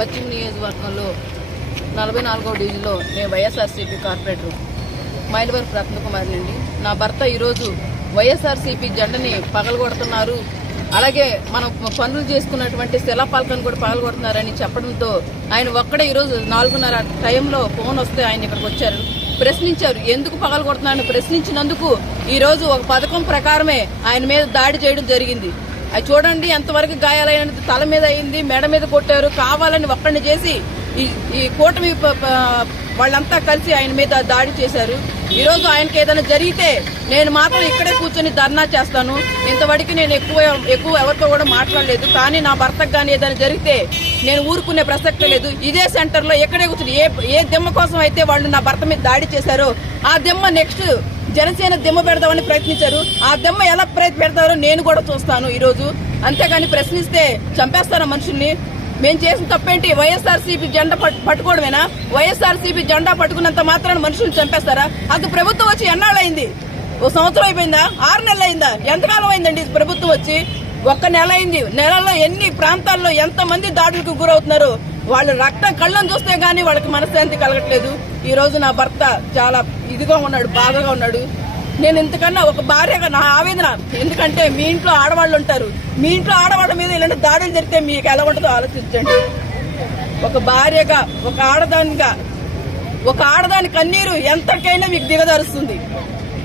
పశ్చిమ నియోజకవర్గంలో నలభై నాలుగవ డివిజన్లో నేను వైఎస్ఆర్సీపీ కార్పొరేటర్ మైలవరం రత్నకుమారి అండి నా భర్త ఈరోజు వైఎస్ఆర్సీపీ జెండని పగలగొడుతున్నారు అలాగే మనం పనులు చేసుకున్నటువంటి శిలాపాలకను కూడా పగలగొడుతున్నారని చెప్పడంతో ఆయన ఒక్కడే ఈరోజు నాలుగున్నర టైంలో ఫోన్ వస్తే ఆయన ఇక్కడికి వచ్చారు ప్రశ్నించారు ఎందుకు పగలగొడుతున్నారని ప్రశ్నించినందుకు ఈరోజు ఒక పథకం ప్రకారమే ఆయన మీద దాడి చేయడం జరిగింది అది చూడండి ఎంతవరకు గాయాలైనది తల మీద అయింది మెడ మీద కొట్టారు కావాలని ఒక్కడిని చేసి ఈ ఈ కూటమి వాళ్ళంతా కలిసి ఆయన మీద దాడి చేశారు ఈరోజు ఆయనకి ఏదైనా జరిగితే నేను మాత్రం ఇక్కడే కూర్చొని ధర్నా చేస్తాను ఇంతవరకు నేను ఎక్కువ ఎక్కువ ఎవరితో కూడా మాట్లాడలేదు కానీ నా భర్తకు కానీ ఏదైనా జరిగితే నేను ఊరుకునే ప్రసక్తి లేదు ఇదే సెంటర్లో ఎక్కడే కూర్చుని ఏ ఏ దిమ్మ కోసం అయితే వాళ్ళు నా భర్త మీద దాడి చేశారో ఆ దిమ్మ నెక్స్ట్ జనసేన దిమ్మ పెడదామని ప్రయత్నించారు ఆ దిమ్మ ఎలా ప్రయత్న పెడతారో నేను కూడా చూస్తాను ఈరోజు అంతేగాని ప్రశ్నిస్తే చంపేస్తారా మనుషుల్ని మేము చేసిన తప్పేంటి వైఎస్ఆర్సీపీ జెండా పట్టుకోవడమేనా వైఎస్ఆర్సీపీ జెండా పట్టుకున్నంత మాత్రాన్ని మనుషులు చంపేస్తారా అది ప్రభుత్వం వచ్చి ఎన్నాళ్ళైంది ఓ సంవత్సరం అయిపోయిందా ఆరు నెలలు అయిందా ఎంతకాలం అయిందండి ప్రభుత్వం వచ్చి ఒక్క నెల అయింది నెలలో ఎన్ని ప్రాంతాల్లో ఎంతమంది దాడులకు గురవుతున్నారు వాళ్ళు రక్తం కళ్ళను చూస్తే గానీ వాళ్ళకి మనశ్శాంతి కలగట్లేదు ఈ రోజు నా భర్త చాలా ఇదిగా ఉన్నాడు బాధగా ఉన్నాడు నేను ఇంతకన్నా ఒక భార్యగా నా ఆవేదన ఎందుకంటే మీ ఇంట్లో ఆడవాళ్ళు ఉంటారు మీ ఇంట్లో ఆడవాళ్ళ మీద ఇలాంటి దాడులు జరిగితే మీకు ఎలా ఉంటుందో ఆలోచించండి ఒక భార్యగా ఒక ఆడదానిగా ఒక ఆడదాని కన్నీరు ఎంతకైనా మీకు దిగదారుస్తుంది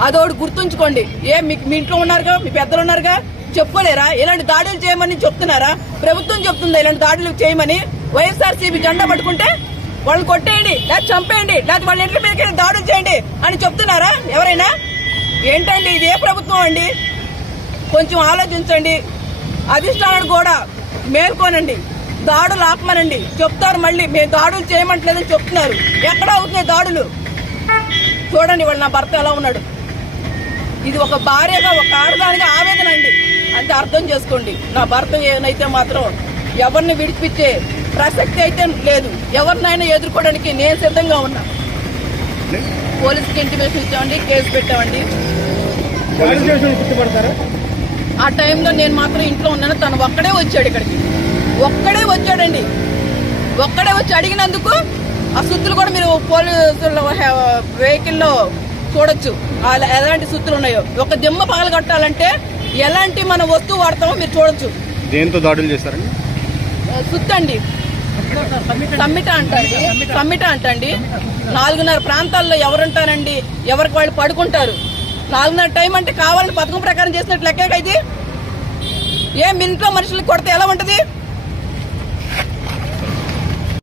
అదోడు గుర్తుంచుకోండి ఏ మీకు మీ ఇంట్లో ఉన్నారుగా మీ పెద్దలు ఉన్నారుగా చెప్పుకోలేరా ఇలాంటి దాడులు చేయమని చెప్తున్నారా ప్రభుత్వం చెప్తుందా ఇలాంటి దాడులు చేయమని వైఎస్ఆర్సీపీ జెండా పట్టుకుంటే వాళ్ళని కొట్టేయండి లేదా చంపేయండి లేకపోతే వాళ్ళ ఇంటి మీదకి దాడులు చేయండి అని చెప్తున్నారా ఎవరైనా ఏంటండి ఇది ఏ ప్రభుత్వం అండి కొంచెం ఆలోచించండి అధిష్టానాన్ని కూడా మేల్కోనండి దాడులు ఆపమనండి చెప్తారు మళ్ళీ మేము దాడులు చేయమంటలేదని చెప్తున్నారు ఎక్కడ అవుతున్నాయి దాడులు చూడండి వాళ్ళు నా భర్త ఎలా ఉన్నాడు ఇది ఒక భార్యగా ఒక ఆడదానికి ఆవేదన అండి అంటే అర్థం చేసుకోండి నా భర్త ఏనైతే మాత్రం ఎవరిని విడిపించే ప్రసక్తి అయితే లేదు ఎవరినైనా ఎదుర్కోవడానికి నేను సిద్ధంగా ఉన్నా పోలీసుకి ఇంటిమేషన్ ఇచ్చామండి కేసు పెట్టామండి ఆ టైంలో నేను మాత్రం ఇంట్లో ఉన్నాను తను ఒక్కడే వచ్చాడు ఇక్కడికి ఒక్కడే వచ్చాడండి ఒక్కడే వచ్చి అడిగినందుకు ఆ సుత్తులు కూడా మీరు పోలీసుల వెహికల్లో చూడొచ్చు ఎలాంటి సుత్తులు ఉన్నాయో ఒక దిమ్మ పగలు కట్టాలంటే ఎలాంటి మన వస్తువు వాడతామో మీరు చూడొచ్చు దేంతో దాడులు చేస్తారండి సుత్తండి సమ్మిట అంటండి సమ్మిట అంటండి నాలుగున్నర ప్రాంతాల్లో ఎవరుంటారండి ఎవరికి వాళ్ళు పడుకుంటారు నాలుగున్నర టైం అంటే కావాలని పథకం ప్రకారం చేసినట్లు లెక్కే ఇది ఏ ఇంట్లో మనుషులకు కొడితే ఎలా ఉంటుంది